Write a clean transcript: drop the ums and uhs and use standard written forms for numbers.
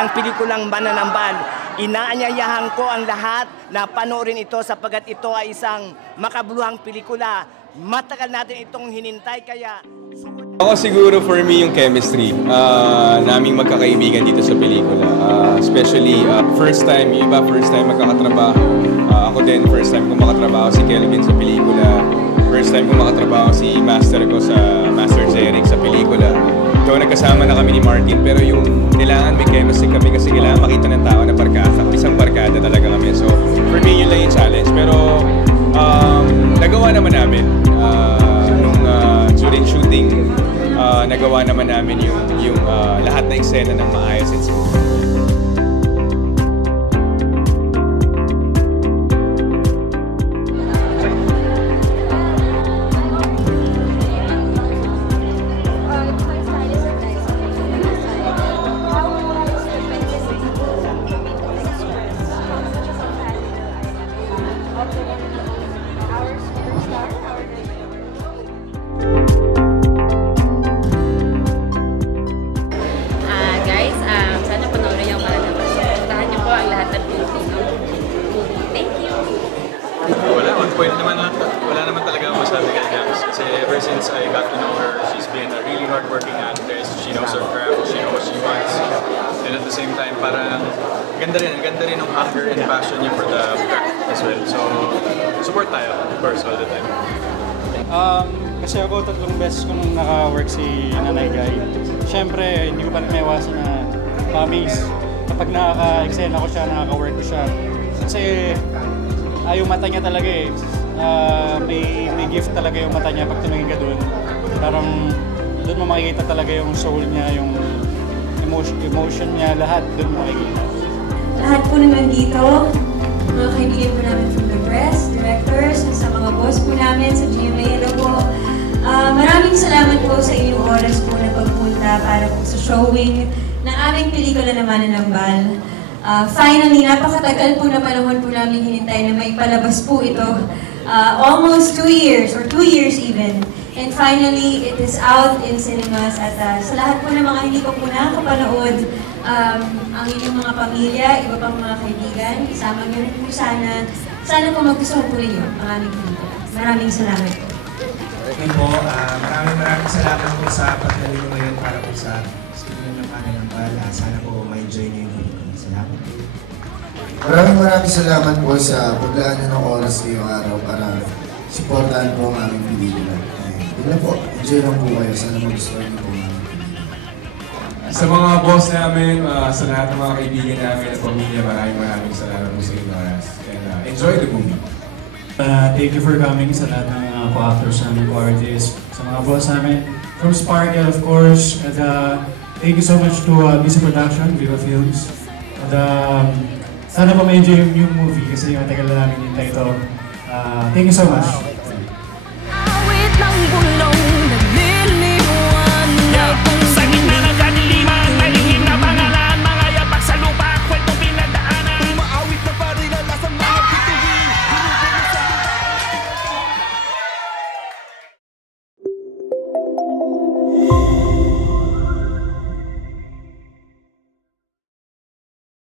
ang pelikulang Mananambal. Inaanyayahan ko ang lahat na panoorin ito sapagkat ito ay isang makabuluhang pelikula. Matagal natin itong hinintay kaya... Ako siguro for me yung chemistry naming magkakaibigan dito sa pelikula. Especially first time, yung iba first time magkakatrabaho. Ako din first time ko makatrabaho si Kelvin sa pelikula. First time ko makatrabaho si Master ko sa Master Jeric sa pelikula. Ito nagkasama na kami ni Martin pero yung kailangan may chemistry kami kasi kailangan makita ng tao na barkada. Isang barkada talaga kami. So for me yun lang yung challenge. Pero nagawa naman namin. During shooting, nagawa naman namin yung lahat na eksena ng maayos at smooth. Wala naman talaga ako masabi kay Gams. Kasi ever since I got to know her, she's been a really hard-working actress. She knows her craft, she knows what she wants. And at the same time, parang ganda rin ng hunger and passion niya for the craft as well. So, support tayo, of course, all the time. Kasi ako 3 beses kung naka-work si Nanay Guy. Siyempre, hindi ko pa naiwasan na mamiss. Kapag nakaka-eksena ko siya, nakaka-work ko siya. Kasi yung mata niya talaga eh. May gift talaga yung mata niya pag tumingin ka doon. Parang doon mo makikita talaga yung soul niya, yung emotion niya, lahat doon mo makikita. Lahat po naman dito, mga kaibigan po namin from the press, directors, sa mga boss po namin, sa GMA, po. Maraming salamat po sa inyong oras po na pagpunta para po sa showing ng aming pelikula na Mananambal. Finally, napakatagal po na panahon po namin hinintay na maipalabas po ito. Almost 2 years, or 2 years even. And finally, it is out in cinemas. At sa lahat po ng mga hindi pa po nakakapanood, ang inyong mga pamilya, iba pang mga kaibigan, isama nyo rin po sana. Sana po magustuhan po ninyo ang aming pelikula. Maraming salamat po. Okay po, maraming salamat po sa pagdali nyo ngayon para po sa speaking ng Mananambal. Sana po ma-enjoy nyo yung pelikula. Salamat po. Maraming salamat po sa paglaan nyo ng oras ngayong araw para supportahan po ang aming pelikula. Yun lang po, enjoy lang po kayo. Sana magustuhan nyo po ang aming pelikula. Sa mga boss namin, sa lahat ng mga kaibigan namin at pamilya, maraming salamat po sa inyong oras. And enjoy the movie. Thank you for coming sa lahat ng mga co-actors namin, co-artists, sa mga boss namin. From Sparkle, of course. And thank you so much to Misa Production, Viva Films. And sana pa ma-enjoy yung movie kasi matagal na namin hintay ito. Thank you so much. Awit ng bulong